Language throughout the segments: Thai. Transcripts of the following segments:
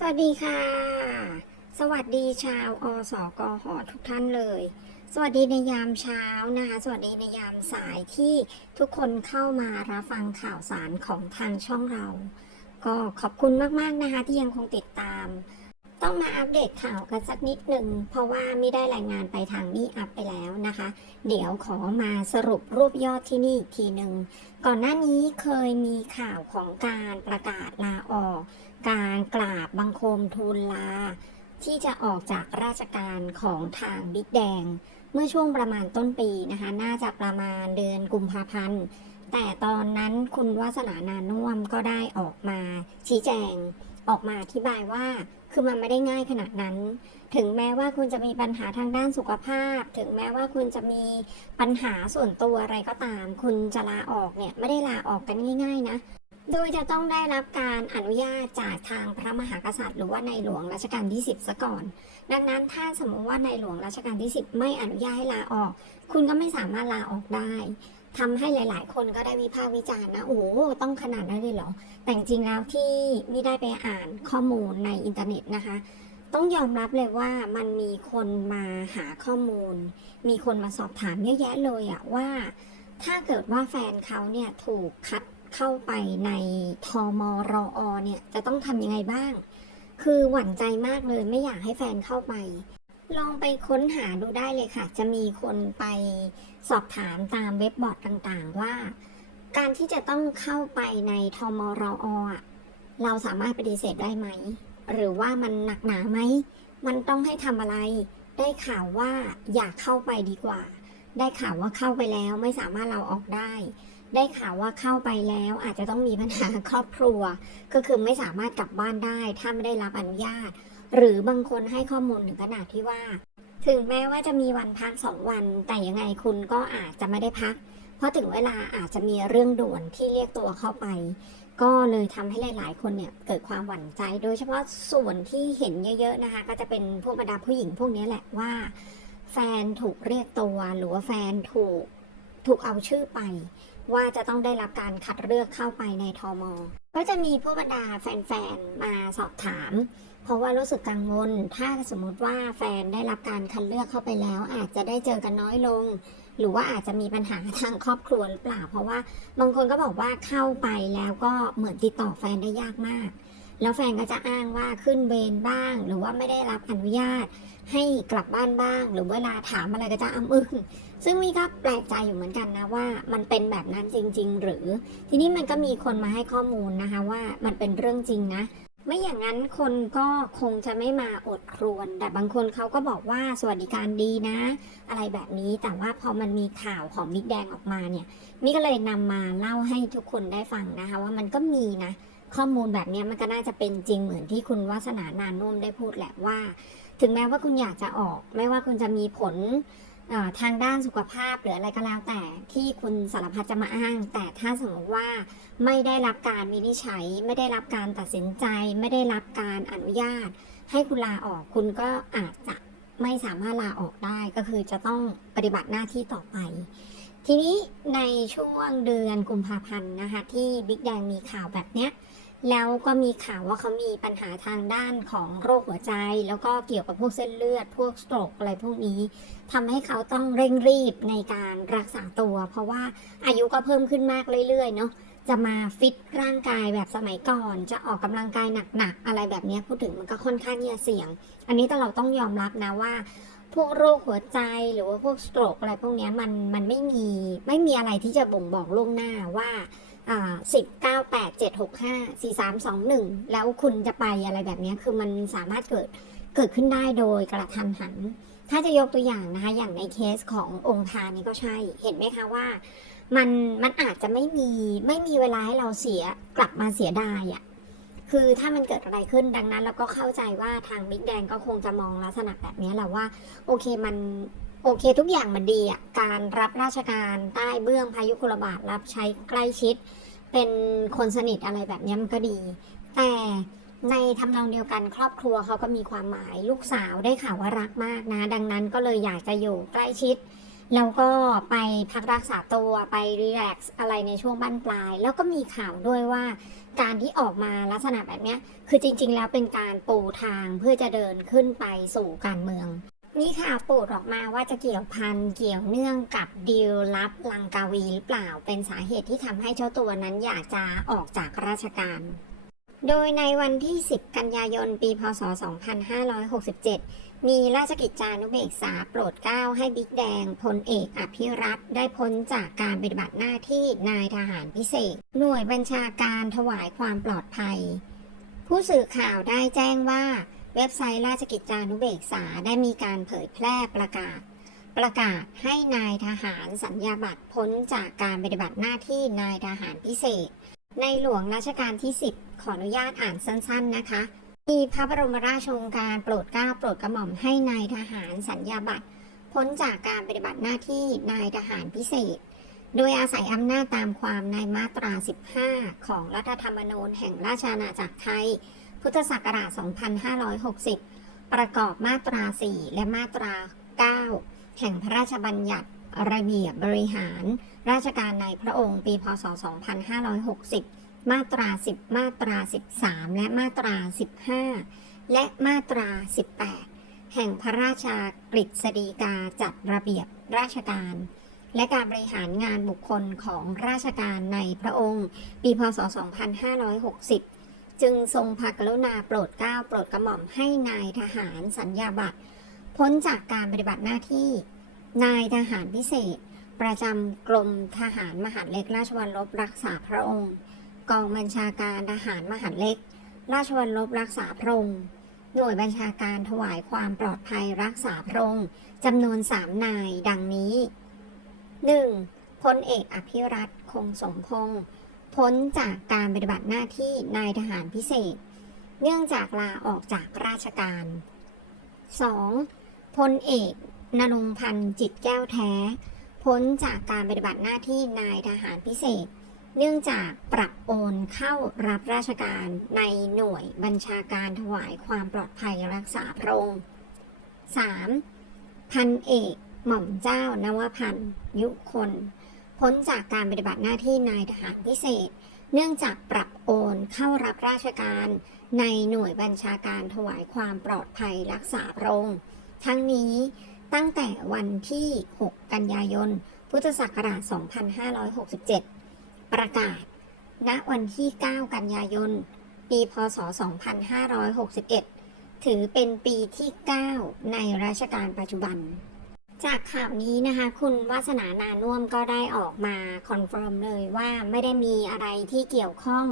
สวัสดีค่ะ สวัสดีชาวอสกหอทุกท่านเลย สวัสดีในยามเช้านะคะ สวัสดีในยามสายที่ทุกคนเข้ามารับฟังข่าวสารของทางช่องเรา ก็ขอบคุณมากๆนะคะที่ยังคงติดตาม ต้องมาอัปเดตข่าวกันสักนิดหนึ่งเพราะว่าไม่ได้รายงานไปทางนี้อัพไปแล้วนะคะ เดี๋ยวขอมาสรุปรวบยอดที่นี่อีกทีหนึ่งก่อนหน้านี้เคยมีข่าวของการประกาศลาออก การกราบบังคมทูลลา ที่จะออกจากราชการของทางบิ๊กแดง เมื่อช่วงประมาณต้นปีนะคะ น่าจะประมาณเดือนกุมภาพันธ์แต่ตอนนั้นคุณวาสนานานุ่มก็ได้ออกมาชี้แจงออกมาอธิบายว่า คือมันไม่ได้ง่ายขนาดนั้น ถึงแม้ว่าคุณจะมีปัญหาทางด้านสุขภาพ ถึงแม้ว่าคุณจะมีปัญหาส่วนตัวอะไรก็ตาม คุณจะลาออกเนี่ยไม่ได้ลาออกกันง่าย ๆ นะ โดยจะต้องได้รับการอนุญาตจากทางพระมหากษัตริย์ หรือว่าในหลวงรัชกาลที่ 10ซะก่อน ดังนั้นถ้าสมมติว่าในหลวงรัชกาลที่ 10 ไม่อนุญาตให้ลาออก คุณก็ไม่สามารถลาออกได้ ทำให้หลาย ๆ คนก็ได้วิพากษ์วิจารณ์นะ โอ้โหต้องขนาดนั้นเลยเหรอ แต่จริงๆแล้วที่ไม่ได้ไปอ่านข้อมูลในอินเทอร์เน็ตนะคะ ต้องยอมรับเลยว่ามันมีคนมาหาข้อมูล มีคนมาสอบถามเยอะแยะเลยอะว่า ถ้าเกิดว่าแฟนเขาเนี่ยถูกคัดเข้าไปในทมรอเนี่ยจะต้องทำยังไงบ้าง คือหวั่นใจมากเลยไม่อยากให้แฟนเข้าไป ลองไปค้นหาดูได้เลยค่ะ จะมีคนไปสอบถามตามเว็บบอร์ดต่างๆ ว่า การที่จะต้องเข้าไปในทมรออะเราสามารถปฏิเสธได้ไหม หรือว่ามันหนักหนาไหม มันต้องให้ทำอะไร ได้ข่าวว่าอยากเข้าไปดีกว่า ได้ข่าวว่าเข้าไปแล้วไม่สามารถเราออกได้ ได้ข่าวว่าเข้าไปแล้วอาจจะต้องมีปัญหาครอบครัว ก็คือไม่สามารถกลับบ้านได้ ถ้าไม่ได้รับอนุญาต หรือบางคนให้ข้อมูลถึงขนาดที่ว่า ถึงแม้ว่าจะมีวันพักสองวัน แต่ยังไงคุณก็อาจจะไม่ได้พัก เพราะถึงเวลาอาจจะมีเรื่องด่วนที่เรียกตัวเข้าไป ก็เลยทำให้หลาย ๆ คนเนี่ยเกิดความหวั่นใจ โดยเฉพาะส่วนที่เห็นเยอะ ๆ นะคะ ก็จะเป็นพวกบรรดาผู้หญิงพวกนี้แหละว่า แฟนถูกเรียกตัวหรือว่าแฟนถูกถูกเอาชื่อไป ว่าจะต้องได้รับการคัดเลือกเข้าไปในทอมอก็จะมีผู้บรรดาแฟน ๆ มาสอบถาม เพราะว่ารู้สึกกังวล ถ้าสมมติว่าแฟนได้รับการคัดเลือกเข้าไปแล้ว อาจจะได้เจอกันน้อยลง หรือว่าอาจจะมีปัญหาทางครอบครัวหรือเปล่า เพราะว่าบางคนก็บอกว่าเข้าไปแล้วก็เหมือนติดต่อแฟนได้ยากมาก แล้วแฟนก็จะอ้างว่าขึ้นเวรบ้าง หรือว่าไม่ได้รับอนุญาต ให้กลับบ้านบ้าง หรือเวลาถามอะไรก็จะอ้ำอึ้งซึ่งมีก็แปลกใจอยู่เหมือนกันนะว่ามันเป็นแบบนั้นจริง ๆ หรือ ทีนี้มันก็มีคนมาให้ข้อมูลนะคะว่ามันเป็นเรื่องจริงนะ ไม่อย่างนั้นคนก็คงจะไม่มาอดครวน แต่บางคนเขาก็บอกว่าสวัสดิการดีนะ อะไรแบบนี้แต่ว่าพอมันมีข่าวของมิกแดงออกมาเนี่ยมิกก็เลยนำมาเล่าให้ทุกคนได้ฟังนะคะ ว่ามันก็มีนะ ข้อมูลแบบนี้มันก็น่าจะเป็นจริงเหมือนที่คุณวาสนานานนุ่มได้พูดแหละว่า ถึงแม้ว่าคุณอยากจะออก ไม่ว่าคุณจะมีผล ทางด้านสุขภาพหรืออะไรก็แล้วแต่ที่คุณสารพัดจะมาอ้าง แต่ถ้าสมมติว่าไม่ได้รับการวินิจฉัย ไม่ได้รับการตัดสินใจ ไม่ได้รับการอนุญาต ให้คุณลาออกคุณก็อาจจะไม่สามารถลาออกได้ก็คือจะต้องปฏิบัติหน้าที่ต่อไป ทีนี้ในช่วงเดือนกุมภาพันธ์นะคะที่บิ๊กแดงมีข่าวแบบเนี้ย แล้วก็มีข่าวว่าเขามีปัญหาทางด้านของโรคหัวใจ แล้วก็เกี่ยวกับพวกเส้นเลือด พวกสโตรกอะไรพวกนี้ทำให้เขาต้องเร่งรีบในการรักษาตัว เพราะว่าอายุก็เพิ่มขึ้นมากเรื่อยๆเนาะจะมาฟิตร่างกายแบบสมัยก่อน จะออกกำลังกายหนักๆ อะไรแบบนี้พูดถึงมันก็ค่อนข้างที่จะเสี่ยง อันนี้แต่เราต้องยอมรับนะว่า พวกโรคหัวใจหรือว่าพวกสโตรกอะไรพวกนี้มันมันไม่มีไม่มีอะไรที่จะบ่งบอกล่วงหน้าว่า สิบเก้าแปดเจ็ดหกห้าสี่สามสองหนึ่งแล้วคุณจะไปอะไรแบบนี้คือมันสามารถเกิดเกิดขึ้นได้โดยกระทันหัน ถ้าจะยกตัวอย่างนะคะ อย่างในเคสขององค์ทานนี่ก็ใช่ เห็นไหมคะว่ามันมันอาจจะไม่มีไม่มีเวลาให้เราเสียกลับมาเสียดายอะ่ะคือถ้ามันเกิดอะไรขึ้นดังนั้นเราก็เข้าใจว่าทางบิ๊กแดงก็คงจะมองลักษณะแบบนี้แหละว่า โอเคมันโอเคทุกอย่างมันดีอะการรับราชการใต้เบื้องพายุคุรบาดรับใช้ใกล้ชิด เป็นคนสนิทอะไรแบบนี้มันก็ดี แต่ในทำนองเดียวกันครอบครัวเขาก็มีความหมายลูกสาวได้ข่าวว่ารักมากนะ ดังนั้นก็เลยอยากจะอยู่ใกล้ชิด แล้วก็ไปพักรักษาตัวไปรีแลกซ์อะไรในช่วงบั้นปลาย แล้วก็มีข่าวด้วยว่า การที่ออกมาลักษณะแบบนี้คือจริง ๆ แล้วเป็นการปูทางเพื่อจะเดินขึ้นไปสู่การเมือง มีข่าวปูดออกมาว่าจะเกี่ยวพันเกี่ยวเนื่องกับดีลลับลังกาวีหรือเปล่า เป็นสาเหตุที่ทำให้เจ้าตัวนั้นอยากจะออกจากราชการโดยในวันที่ 10 กันยายน ปี พศ 2567 มีราชกิจจานุเบกษาโปรดเกล้าให้บิ๊กแดงพลเอกอภิรัตได้พ้นจากการปฏิบัติหน้าที่นายทหารพิเศษ หน่วยบัญชาการถวายความปลอดภัย ผู้สื่อข่าวได้แจ้งว่า เว็บไซต์ราชกิจจานุเบกษาได้มีการเผยแพร่ประกาศ ประกาศให้นายทหารสัญญาบัตรพ้นจากการปฏิบัติหน้าที่นายทหารพิเศษ ในหลวงรัชกาลที่ 10 ขออนุญาตอ่านสั้น ๆ นะคะ มีพระบรมราชโองการโปรดเกล้าโปรดกระหม่อมให้นายทหารสัญญาบัตรพ้นจากการปฏิบัติหน้าที่นายทหารพิเศษ โดยอาศัยอำนาจตามความในมาตรา 15 ของรัฐธรรมนูญแห่งราชอาณาจักรไทย พุทธศักราช 2560 ประกอบมาตรา 4 และมาตรา 9 แห่งพระราชบัญญัติระเบียบบริหาร ราชการในพระองค์ปีพศ 2560 มาตรา 10 มาตรา 13 และมาตรา 15 และมาตรา 18 แห่งพระราชกฤษฎีกาจัดระเบียบราชการ และการบริหารงานบุคคลของราชการในพระองค์ ปีพศ 2560 จึงทรงพระกรุณาโปรดเกล้าโปรดกระหม่อมให้นายทหารสัญญาบัตรพ้นจากการปฏิบัติหน้าที่ นายทหารพิเศษ ประจำกรมทหารมหาดเล็กราชวัลลบรักษาพระองค์ กองบัญชาการทหารมหาดเล็ก ราชวัลลบรักษาพระองค์หน่วยบัญชาการถวายความปลอดภัยรักษาพระองค์จำนวนสามนายดังนี้ 1. พลเอกอภิรัตคงสมพงศ์ พ้นจากการปฏิบัติหน้าที่นายทหารพิเศษ เนื่องจากลาออกจากราชการ 2. พลเอกนรงพันธ์จิตแก้วแท้ พ้นจากการปฏิบัติหน้าที่นายทหารพิเศษ เนื่องจากปรับโอนเข้ารับราชการในหน่วยบัญชาการถวายความปลอดภัยรักษาพระองค์ 3. พันเอกหม่อมเจ้านวพันธ์ยุคน พ้นจากการปฏิบัติหน้าที่นายทหารพิเศษ เนื่องจากปรับโอนเข้ารับราชการ ในหน่วยบัญชาการถวายความปลอดภัยรักษาพระองค์ ทั้งนี้ตั้งแต่วันที่ 6 กันยายน พุทธศักราช 2567 ประกาศ ณ วันที่ 9 กันยายน ปี พศ 2561 ถือเป็นปีที่ 9 ในรัชกาลปัจจุบัน จากข่าวนี้นะคะ คุณวาสนานานุ่มก็ได้ออกมาคอนเฟิร์มเลยว่าไม่ได้มีอะไรที่เกี่ยวข้อง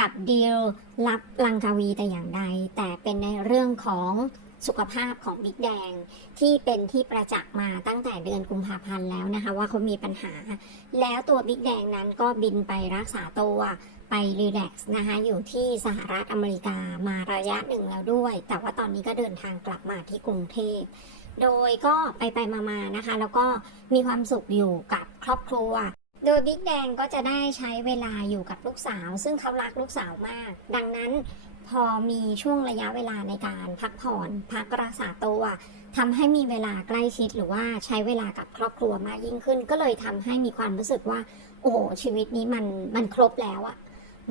กับดีลลับลังกาวีแต่อย่างใด แต่เป็นในเรื่องของสุขภาพของบิ๊กแดง ที่เป็นที่ประจักษ์มาตั้งแต่เดือนกุมภาพันธ์แล้วนะคะ ว่าเขามีปัญหา แล้วตัวบิ๊กแดงนั้นก็บินไปรักษาตัวไปรีแลกซ์นะคะอยู่ที่สหรัฐอเมริกามาระยะหนึ่งแล้วด้วย แต่ว่าตอนนี้ก็เดินทางกลับมาที่กรุงเทพ โดยก็ไปไปมาๆนะคะ แล้วก็มีความสุขอยู่กับครอบครัว โดยบิ๊กแดงก็จะได้ใช้เวลาอยู่กับลูกสาว ซึ่งเขารักลูกสาวมาก ดังนั้นพอมีช่วงระยะเวลาในการพักผ่อนพักรักษาตัวทำให้มีเวลาใกล้ชิดหรือว่าใช้เวลากับครอบครัวมากยิ่งขึ้น ก็เลยทำให้มีความรู้สึกว่า โอ้โหชีวิตนี้มันมันครบแล้วอะ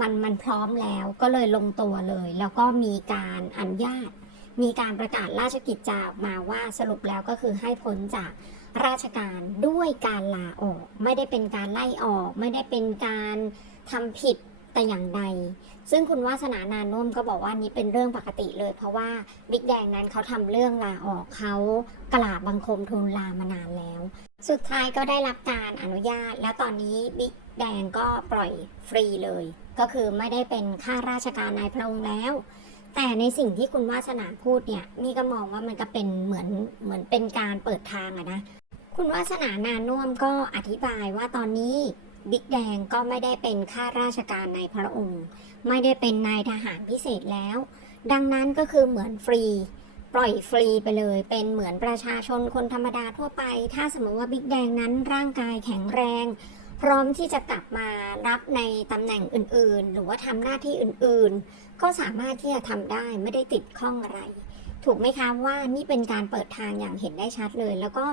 มันมันพร้อมแล้วก็เลยลงตัวเลย แล้วก็มีการอนุญาต มีการประกาศราชกิจจาออกมาว่าสรุปแล้วก็คือให้พ้นจากราชการด้วยการลาออก ไม่ได้เป็นการไล่ออก ไม่ได้เป็นการทำผิดแต่อย่างใด ซึ่งคุณวาสนานานนุ่มก็บอกว่านี่เป็นเรื่องปกติเลย เพราะว่าบิ๊กแดงนั้นเขาทำเรื่องลาออกเขากราบบังคมทูลลามานานแล้ว สุดท้ายก็ได้รับการอนุญาต แล้วตอนนี้บิ๊กแดงก็ปล่อยฟรีเลย ก็คือไม่ได้เป็นข้าราชการนายพระองค์แล้ว แต่ในสิ่งที่คุณวาสนาพูดเนี่ยนี่ก็มองว่ามันก็เป็นเหมือนเหมือนเป็นการเปิดทางอะนะ คุณวาสนานานุ่วมก็อธิบายว่าตอนนี้บิ๊กแดงก็ไม่ได้เป็นข้าราชการในพระองค์ ไม่ได้เป็นนายทหารพิเศษแล้ว ดังนั้นก็คือเหมือนฟรี ปล่อยฟรีไปเลย เป็นเหมือนประชาชนคนธรรมดาทั่วไป ถ้าสมมติว่าบิ๊กแดงนั้นร่างกายแข็งแรง พร้อมที่จะกลับมารับในตำแหน่งอื่นๆ หรือว่าทำหน้าที่อื่นๆ ก็สามารถที่จะทำได้ไม่ได้ติดข้องอะไร ถูกไหมคะว่านี่เป็นการเปิดทางอย่างเห็นได้ชัดเลย แล้วก็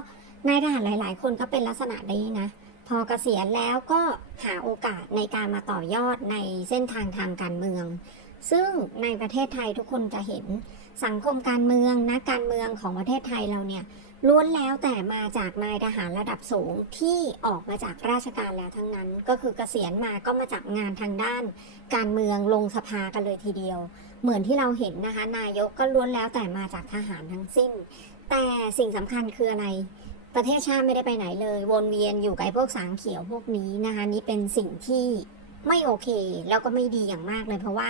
นายทหารหลาย ๆ คนก็เป็นลักษณะนี้นะ พอเกษียณแล้วก็หาโอกาสในการมาต่อยอดในเส้นทางทางการเมือง ซึ่งในประเทศไทยทุกคนจะเห็นสังคมการเมืองนักการเมืองของประเทศไทยเราเนี่ย ล้วนแล้วแต่มาจากนายทหารระดับสูงที่ออกมาจากราชการแล้วทั้งนั้น ก็คือเกษียณมาก็มาจากงานทางด้าน การเมืองลงสภากันเลยทีเดียว เหมือนที่เราเห็นนะคะ นายกก็ล้วนแล้วแต่มาจากทหารทั้งสิ้น แต่สิ่งสำคัญคืออะไร ประเทศชาติไม่ได้ไปไหนเลย วนเวียนอยู่กับพวกสางเขียวพวกนี้นะคะนี่เป็นสิ่งที่ไม่โอเค แล้วก็ไม่ดีอย่างมากเลยเพราะว่า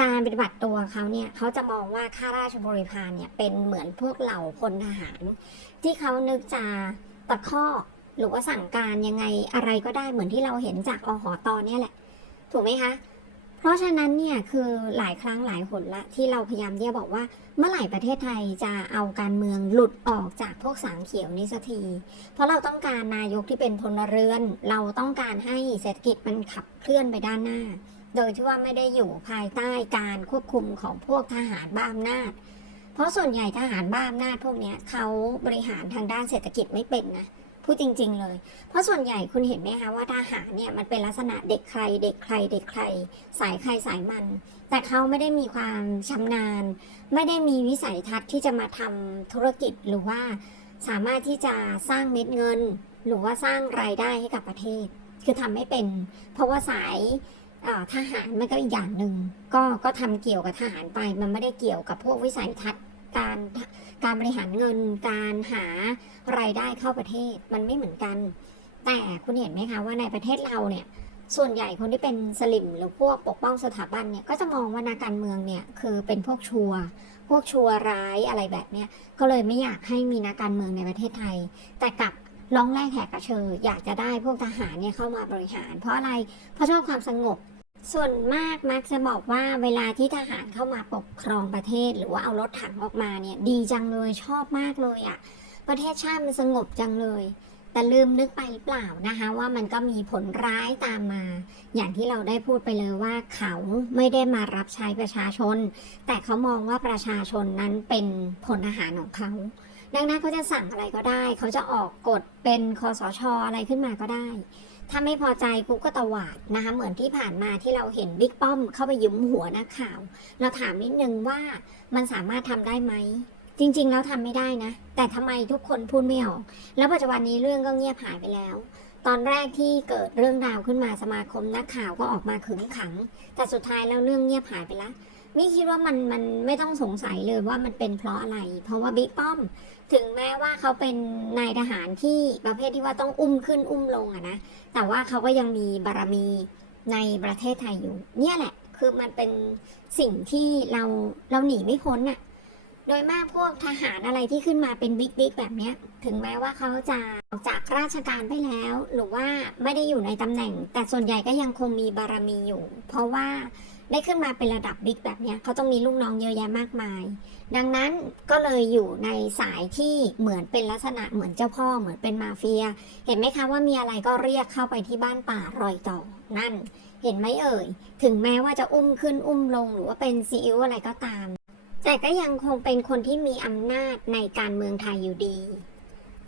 การปฏิบัติตัวเขาเนี่ยเขาจะมองว่าข้าราชบริพารเนี่ยเป็นเหมือนพวกเหล่าพลทหาร ที่เขานึกจะตะคอกหรือว่าสั่งการยังไงอะไรก็ได้เหมือนที่เราเห็นจากอหอตอนเนี่ยแหละ ถูกไหมคะเพราะฉะนั้นเนี่ยคือหลายครั้งหลายหนละที่เราพยายามที่จะบอกว่าเมื่อไหร่ประเทศไทยจะเอาการเมืองหลุดออกจากพวกสางเขียวนี้สักที เพราะเราต้องการนายกที่เป็นพลเรือน เราต้องการให้เศรษฐกิจมันขับเคลื่อนไปด้านหน้า โดยที่ว่าไม่ได้อยู่ภายใต้การควบคุมของพวกทหารบ้าอำนาจ เพราะส่วนใหญ่ทหารบ้าอำนาจพวกนี้เขาบริหารทางด้านเศรษฐกิจไม่เป็นนะพูดจริง ๆ เลย เพราะส่วนใหญ่คุณเห็นไหมคะว่าทหารเนี่ยมันเป็นลักษณะเด็กใคร เด็กใคร เด็กใคร สายใครสายมัน แต่เขาไม่ได้มีความชำนาญ ไม่ได้มีวิสัยทัศน์ที่จะมาทำธุรกิจหรือว่าสามารถที่จะสร้างเม็ดเงิน หรือว่าสร้างรายได้ให้กับประเทศ คือทำไม่เป็น เพราะว่าสาย ทหารมันก็อีกอย่างหนึ่งก็ก็ทำเกี่ยวกับทหารไป มันไม่ได้เกี่ยวกับพวกวิสัยทัศน์การการบริหารเงิน การหารายได้เข้าประเทศมันไม่เหมือนกัน แต่คุณเห็นไหมคะว่าในประเทศเราเนี่ยส่วนใหญ่คนที่เป็นสลิมหรือพวกปกป้องสถาบันเนี่ยก็จะมองว่านักการเมืองเนี่ยคือเป็นพวกชัวพวกชัวร้ายอะไรแบบเนี้ยก็เลยไม่อยากให้มีนักการเมืองในประเทศไทย แต่กลับร้องแรกแหกกระเชออยากจะได้พวกทหารเนี่ยเข้ามาบริหาร เพราะอะไรเพราะชอบความสงบ ส่วนมากมักจะบอกว่าเวลาที่ทหารเข้ามาปกครองประเทศ หรือว่าเอารถถังออกมาเนี่ยดีจังเลยชอบมากเลยอะ่ะประเทศชาติมันสงบจังเลย แต่ลืมนึกไปหรือเปล่านะคะ ว่ามันก็มีผลร้ายตามมา อย่างที่เราได้พูดไปเลยว่าเขาไม่ได้มารับใช้ประชาชน แต่เขามองว่าประชาชนนั้นเป็นพลทหารของเขา ดังนั้นเขาจะสั่งอะไรก็ได้ เขาจะออกกฎเป็นคอสชอะไรขึ้นมาก็ได้ ถ้าไม่พอใจกูก็ตวาดนะคะเหมือนที่ผ่านมาที่เราเห็นบิ๊กป้อมเข้าไปยุมหัวนักข่าว เราถามนิดนึงว่ามันสามารถทำได้ไหมจริง ๆ แล้วทำไม่ได้นะ แต่ทำไมทุกคนพูดไม่ออก แล้วปัจจุบันนี้เรื่องก็เงียบหายไปแล้ว ตอนแรกที่เกิดเรื่องราวขึ้นมาสมาคมนักข่าวก็ออกมาขึงขัง แต่สุดท้ายแล้วเรื่องเงียบหายไปแล้ว ไม่คิดว่ามันมันไม่ต้องสงสัยเลยว่ามันเป็นเพราะอะไร เพราะว่าบิ๊กป้อม ถึงแม้ว่าเขาเป็นนายทหารที่ประเภทที่ว่าต้องอุ้มขึ้นอุ้มลงอะนะ แต่ว่าเขาก็ยังมีบารมีในประเทศไทยอยู่ เนี่ยแหละ คือมันเป็นสิ่งที่เราเราหนีไม่พ้นน่ะโดยมากพวกทหารอะไรที่ขึ้นมาเป็นบิ๊กบิ๊กแบบเนี้ย ถึงแม้ว่าเขาจะออกจากราชการไปแล้ว หรือว่าไม่ได้อยู่ในตำแหน่ง แต่ส่วนใหญ่ก็ยังคงมีบารมีอยู่ เพราะว่า ได้ขึ้นมาเป็นระดับบิ๊กแบบเนี้ยเขาต้องมีลูกน้องเยอะแยะมากมาย ดังนั้นก็เลยอยู่ในสายที่เหมือนเป็นลักษณะเหมือนเจ้าพ่อเหมือนเป็นมาเฟีย เห็นไหมคะว่ามีอะไรก็เรียกเข้าไปที่บ้านป่ารอยต่อนั่น เห็นไหมเอ่ย ถึงแม้ว่าจะอุ้มขึ้นอุ้มลงหรือว่าเป็นซีอิ๊วอะไรก็ตาม แต่ก็ยังคงเป็นคนที่มีอำนาจในการเมืองไทยอยู่ดี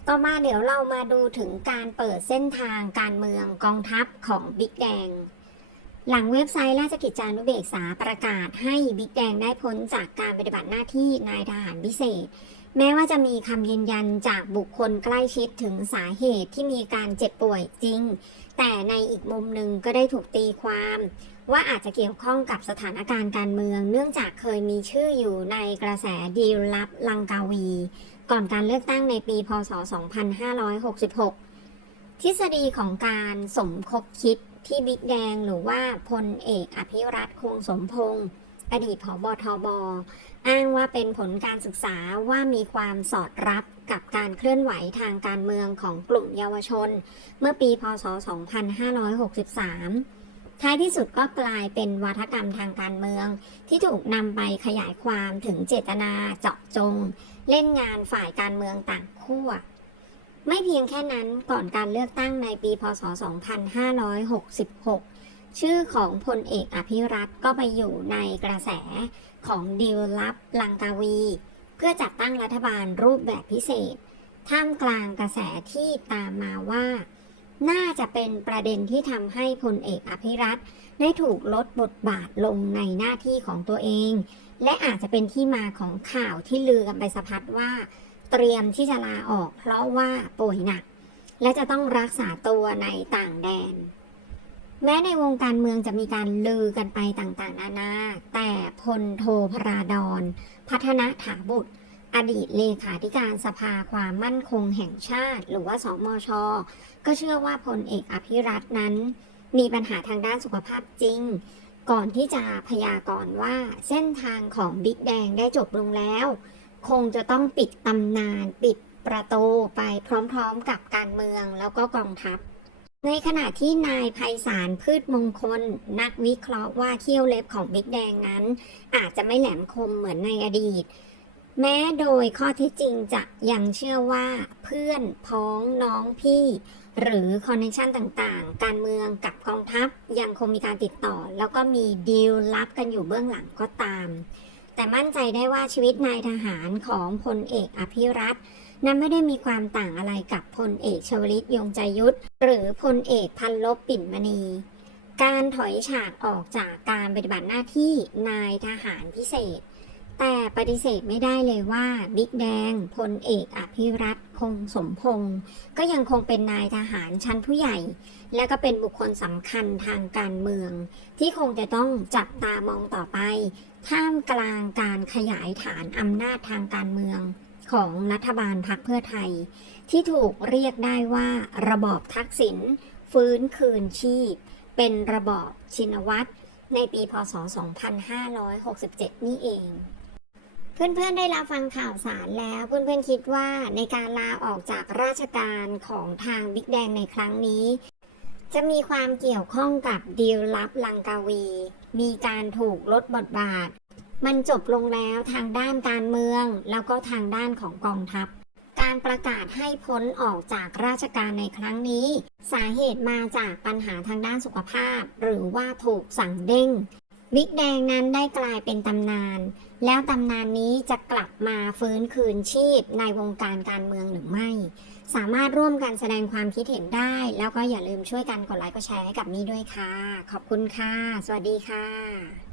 ต่อมาเดี๋ยวเรามาดูถึงการเปิดเส้นทางการเมืองกองทัพของบิ๊กแดง หลังเว็บไซต์ราชกิจจานุเบกษาประกาศให้บิ๊กแดงได้พ้นจากการปฏิบัติหน้าที่นายทหารพิเศษ แม้ว่าจะมีคำยืนยันจากบุคคลใกล้ชิดถึงสาเหตุที่มีการเจ็บป่วยจริง แต่ในอีกมุมหนึ่งก็ได้ถูกตีความ ว่าอาจจะเกี่ยวข้องกับสถานการณ์การเมือง เนื่องจากเคยมีชื่ออยู่ในกระแสดีลลับลังกาวี ก่อนการเลือกตั้งในปี พศ 2566 ทฤษฎีของการสมคบคิด ที่บิ๊กแดงหรือว่าพลเอกอภิรัตคงสมพงศ์อดีตผบทบอ้างว่าเป็นผลการศึกษาว่ามีความสอดรับกับการเคลื่อนไหวทางการเมืองของกลุ่มเยาวชน เมื่อปีพศ 2563 ท้ายที่สุดก็กลายเป็นวัฒกรรมทางการเมือง ที่ถูกนำไปขยายความถึงเจตนาเจาะจง เล่นงานฝ่ายการเมืองต่างขั้ว ไม่เพียงแค่นั้นก่อนการเลือกตั้งในปี พศ 2566 ชื่อของพลเอกอภิรัตก็ไปอยู่ในกระแสของดีลลับลังกาวี เพื่อจัดตั้งรัฐบาลรูปแบบพิเศษ ท่ามกลางกระแสที่ตามมาว่า น่าจะเป็นประเด็นที่ทำให้พลเอกอภิรัตได้ถูกลดบทบาทลงในหน้าที่ของตัวเอง และอาจจะเป็นที่มาของข่าวที่ลือกันไปสะพัดว่า เตรียมที่จะลาออก เพราะว่าป่วยหนัก และจะต้องรักษาตัวในต่างแดน แม้ในวงการเมืองจะมีการลือกันไปต่างๆ นานา แต่พลโทพราดอนพัฒนาถาบุตร อดีตเลขาธิการสภาความมั่นคงแห่งชาติ หรือว่าสมช ก็เชื่อว่าพลเอกอภิรัตน์นั้น มีปัญหาทางด้านสุขภาพจริงก่อนที่จะพยากรณ์ว่าเส้นทางของบิ๊กแดงได้จบลงแล้ว คงจะต้องปิดตำนาน ปิดประตูไปพร้อมๆกับการเมืองแล้วก็กองทัพ ในขณะที่นายภัยสารพืชมงคล นักวิเคราะห์ว่าเขี้ยวเล็บของบิ๊กแดงนั้น อาจจะไม่แหลมคมเหมือนในอดีต แม้โดยข้อเท็จจริงจะยังเชื่อว่าเพื่อนพ้องน้องพี่ หรือคอนเนคชันต่างๆ การเมืองกับกองทัพยังคงมีการติดต่อ แล้วก็มีดีลลับกันอยู่เบื้องหลังก็ตาม แต่มั่นใจได้ว่าชีวิตนายทหารของพลเอกอภิรัตนั้นไม่ได้มีความต่างอะไรกับพลเอกชวลิตยงใจยุทธหรือพลเอกพันลบปิ่นมณี การถอยฉากออกจากการปฏิบัติหน้าที่นายทหารพิเศษ แต่ปฏิเสธไม่ได้เลยว่าบิ๊กแดงพลเอกอภิรัตคงสมพงศ์ก็ยังคงเป็นนายทหารชั้นผู้ใหญ่ และก็เป็นบุคคลสำคัญทางการเมือง ที่คงจะต้องจับตามองต่อไป ท่ามกลางการขยายฐานอำนาจทางการเมืองของรัฐบาลพรรคเพื่อไทย ที่ถูกเรียกได้ว่าระบอบทักษิณฟื้นคืนชีพ เป็นระบอบชินวัตรในปีพศ 2567 นี่เอง เพื่อนๆได้รับฟังข่าวสารแล้ว เพื่อนๆคิดว่าในการลาออกจากราชการของทางบิ๊กแดงในครั้งนี้ จะมีความเกี่ยวข้องกับดีลลับลังกาวี มีการถูกลดบทบาท มันจบลงแล้วทางด้านการเมือง แล้วก็ทางด้านของกองทัพ การประกาศให้พ้นออกจากราชการในครั้งนี้ สาเหตุมาจากปัญหาทางด้านสุขภาพ หรือว่าถูกสั่งเด้ง วิกแดงนั้นได้กลายเป็นตำนาน แล้วตำนานนี้จะกลับมาฟื้นคืนชีพในวงการการเมืองหรือไม่ สามารถร่วมกันแสดงความคิดเห็นได้ แล้วก็อย่าลืมช่วยกันกดไลค์กดแชร์ให้กับนี้ด้วยค่ะ ขอบคุณค่ะ สวัสดีค่ะ